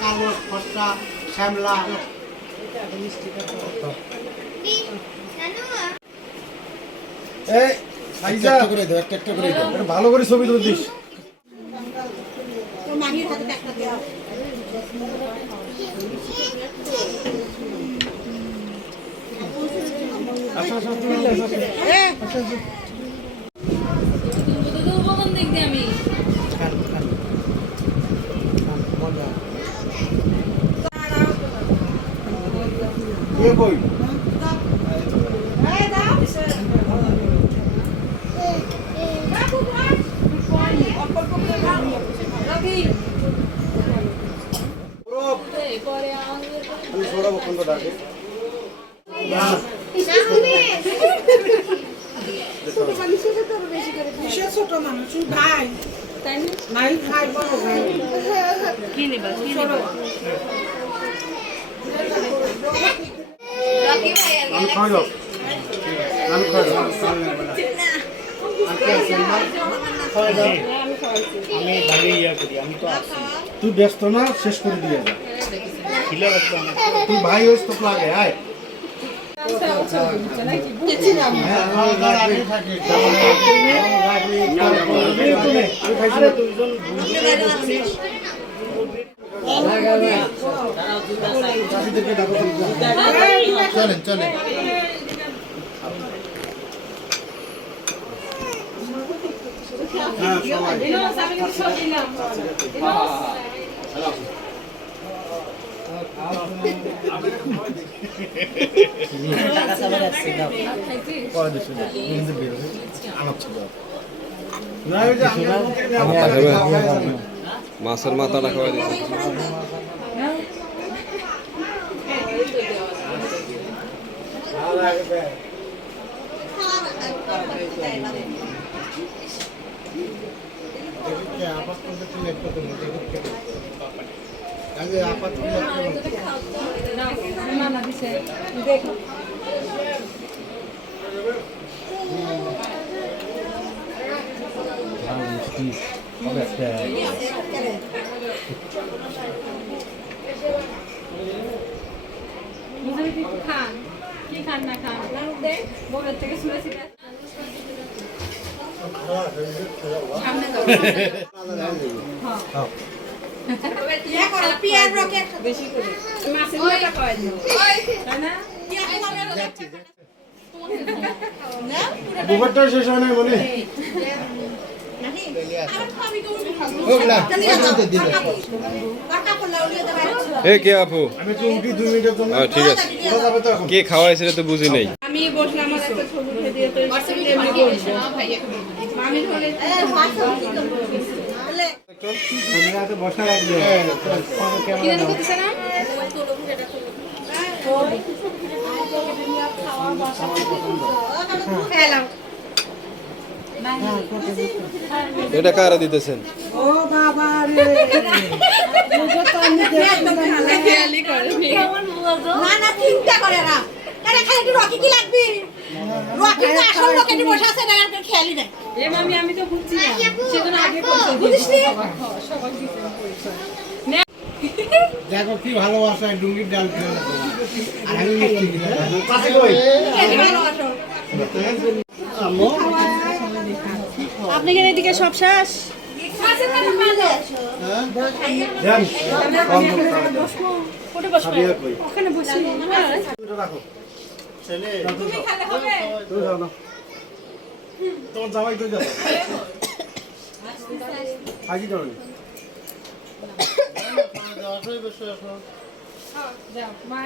কালো খসড়া শ্যামলা ভালো করে ছবি তুলছিস বই ছোট মানুষ ভাই ভাই ভাই বড় ভাই কি নেবা আমি খাই দাও আমি খাই দাও আমি ভালো ইয়া করি আমি তো আছি তুই ব্যস্ত না শেষ করে দিয়ে যা খিলা রাখবো তুই ভাই হইস তো লাগে আয় চলেন চলেন মাছের মাথাটা খাওয়াই দিচ্ছে খান কি খান না খান বগের থেকে শুনেছি বুবারটা শেষ হয় না মনে কে আপু আমি তো উঠি 2 মিনিটের জন্য ঠিক আছে কে খাওয়াইছে তো বুঝি নাই আমি বসলাম আমার একটা ছবি উঠে দিয়ে তো আমি বলছি মামির হলে রাতে বসা লাগবে কি জানো করতেছ না হ্যালো এটা কারা দিতেছেন ও বাবা রে মুঝে তো আমি খেয়ালি করে না না চিন্তা করে না আরে খালি একটু রকি কি লাগবে রকি তো আসল রকেটে বসে আছে না আর খেয়ালি নাই এ মামি আমি তো বুঝছি না সেজন্য আগে পয়সা বুঝিস নি সবাই দিতে পয়সা দেখো কি ভালোবাসা ডুঙ্গির ডাল খেলা আর আমি মিষ্টি দিলাম পাশে কই ভালোবাসো আম্মু আপনি কি এদিকে সব শেষ জান কোটে বসবো ওখানে বসি রাখো ছেলে তুমি খেলে হবে তুই যাও না তোমার জামাই তো যাও আজই যাও না যাও মা